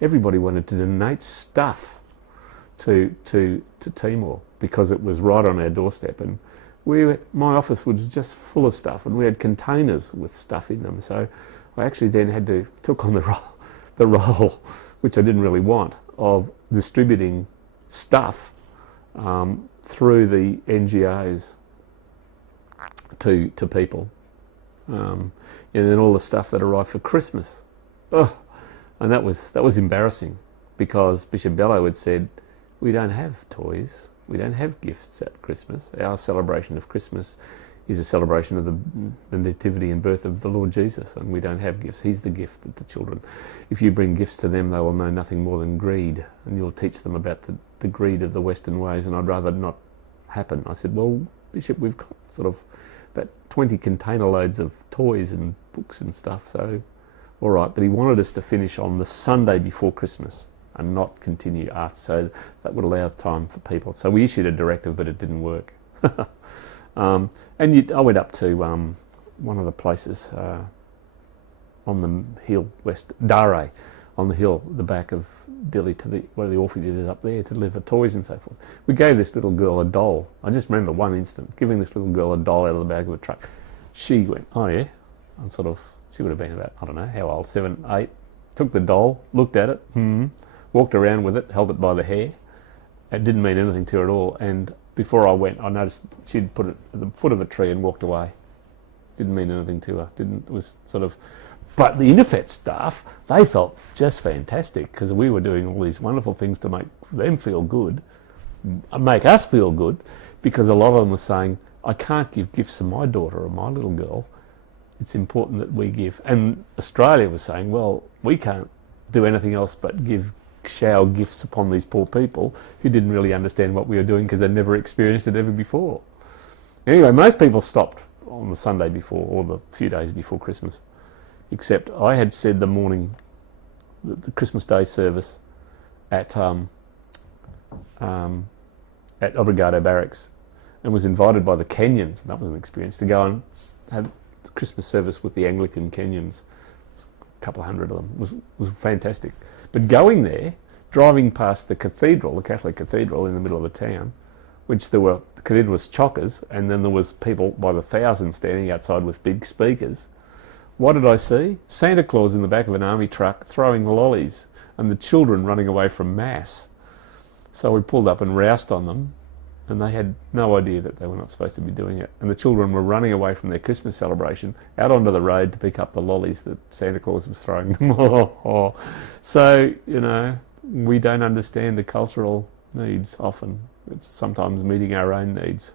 everybody wanted to donate stuff to Timor because it was right on our doorstep, and my office was just full of stuff, and we had containers with stuff in them. So I actually then took on the role, which I didn't really want, of distributing stuff through the NGOs to people, and then all the stuff that arrived for Christmas. Oh, and that was embarrassing, because Bishop Bello had said, we don't have toys, we don't have gifts at Christmas. Our celebration of Christmas is a celebration of the nativity and birth of the Lord Jesus, and we don't have gifts. He's the gift that the children, if you bring gifts to them, they will know nothing more than greed, and you'll teach them about the greed of the Western ways, and I'd rather not happen. I said, well, Bishop, we've got sort of about 20 container loads of toys and books and stuff, so all right. But he wanted us to finish on the Sunday before Christmas and not continue after, so that would allow time for people. So we issued a directive, but it didn't work. I went up to one of the places on the hill, West Dare, on the hill, the back of Dili, to one of the orphanages is up there, to deliver toys and so forth. We gave this little girl a doll. I just remember one instant giving this little girl a doll out of the back of a truck. She went, oh yeah, and she would have been about, I don't know, how old, 7, 8, took the doll, looked at it, walked around with it, held it by the hair. It didn't mean anything to her at all, and before I went, I noticed she'd put it at the foot of a tree and walked away. Didn't mean anything to her. It was sort of... But the Interfet staff, they felt just fantastic, because we were doing all these wonderful things to make them feel good, make us feel good, because a lot of them were saying, I can't give gifts to my daughter or my little girl. It's important that we give. And Australia was saying, well, we can't do anything else but shower gifts upon these poor people who didn't really understand what we were doing, because they'd never experienced it ever before. Anyway, most people stopped on the Sunday before, or the few days before Christmas, except I had said the Christmas Day service at Obrigado Barracks, and was invited by the Kenyans, and that was an experience, to go and have the Christmas service with the Anglican Kenyans. A couple of hundred of them. Was fantastic. But going there, driving past the cathedral, the Catholic cathedral in the middle of the town, the cathedral was chockers, and then there was people by the thousands standing outside with big speakers. What did I see? Santa Claus in the back of an army truck throwing lollies, and the children running away from Mass. So we pulled up and roused on them, and they had no idea that they were not supposed to be doing it. And the children were running away from their Christmas celebration out onto the road to pick up the lollies that Santa Claus was throwing them. So, we don't understand the cultural needs often. It's sometimes meeting our own needs.